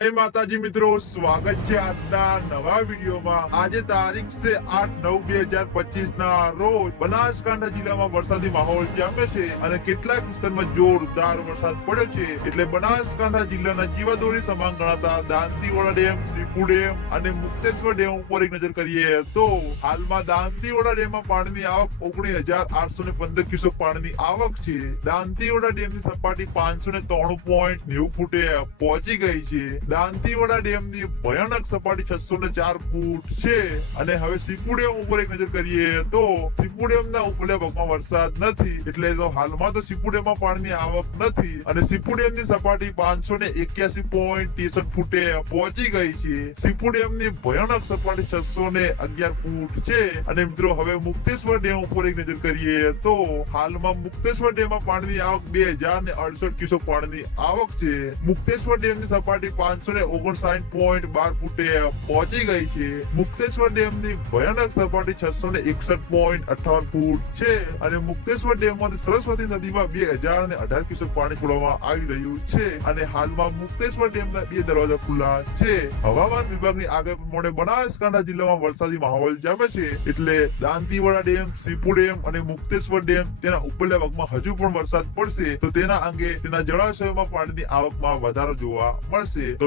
જય માતાજી મિત્રો, સ્વાગત છે આજના નવા વિડીયોમાં. આજે તારીખ છે આઠ નવ બે હજાર પચીસ ના રોજ બનાસકાંઠા જિલ્લામાં વરસાદી માહોલ જામે છે અને કેટલાક વિસ્તારમાં જોરદાર વરસાદ પડ્યો છે. એટલે બનાસકાંઠા જિલ્લાના જીવાદોરી સમાન ગણાતા દાંતીવાડા ડેમ સીપુ ડેમ અને મુક્તેશ્વર ડેમ ઉપર એક નજર કરીએ તો હાલમાં દાંતીવાડા ડેમમાં પાણીની આવક ઓગણીસ હજાર આઠસો ને પંદર ક્યુસેક પાણીની આવક છે. દાંતીવાડા ડેમની સપાટી પાંચસો ને ત્રણ પોઈન્ટ નેવું ફૂટે પહોંચી ગઈ છે. દાંતીવાડા ડેમની ભયાનક સપાટી છસો ને ચાર ફૂટ છે. અને હવે સીપુ ઉપર એક નજર કરીએ તો સીપુ ડેમના ઉપલા ભાગમાં વરસાદ નથી. એટલે તો હાલમાં તો સીપુ પાણીની આવક નથી. અને સીપુ ડેમની સપાટી પાંચસો ને એક્યાસી પોઈન્ટ ત્રેસઠ ફૂટે પહોંચી ગઈ છે. સીપુ ડેમની ભયાનક સપાટી છસો ને અગિયાર ફૂટ છે. અને મિત્રો, હવે મુક્તેશ્વર ડેમ ઉપર એક નજર કરીએ તો હાલમાં મુક્તેશ્વર ડેમમાં પાણીની આવક બે હજાર ને અડસઠ ક્યુસેક પાણીની આવક છે. મુક્તેશ્વર ડેમની સપાટી પાંચસો ને ઓગણસાઠ પોઈન્ટ બાર ફૂટે પહોંચી ગઈ છે. મુક્તેશ્વર ડેમની ભયાનક સપાટી છસો ને એકસઠ પોઈન્ટ અઠાવન ફૂટ છે અને મુક્તેશ્વર ડેમમાંથી સરસ્વતી નદીમાં બે હજાર ને અઢાર ક્યુસેક પાણી છોડવામાં આવી રહ્યું છે અને હાલમાં મુક્તેશ્વર ડેમના બે દરવાજા ખુલ્લા છે. હવામાન વિભાગની આગળ પ્રમાણે બનાસકાંઠા જિલ્લામાં વરસાદી માહોલ જામે છે એટલે દાંતીવાડા ડેમ, સીપુ ડેમ અને મુક્તેશ્વર ડેમ તેના ઉપરલા ભાગમાં હજુ પણ વરસાદ પડશે તો તેના અંગે તેના જળાશયોમાં પાણીની આવકમાં વધારો જોવા મળશે.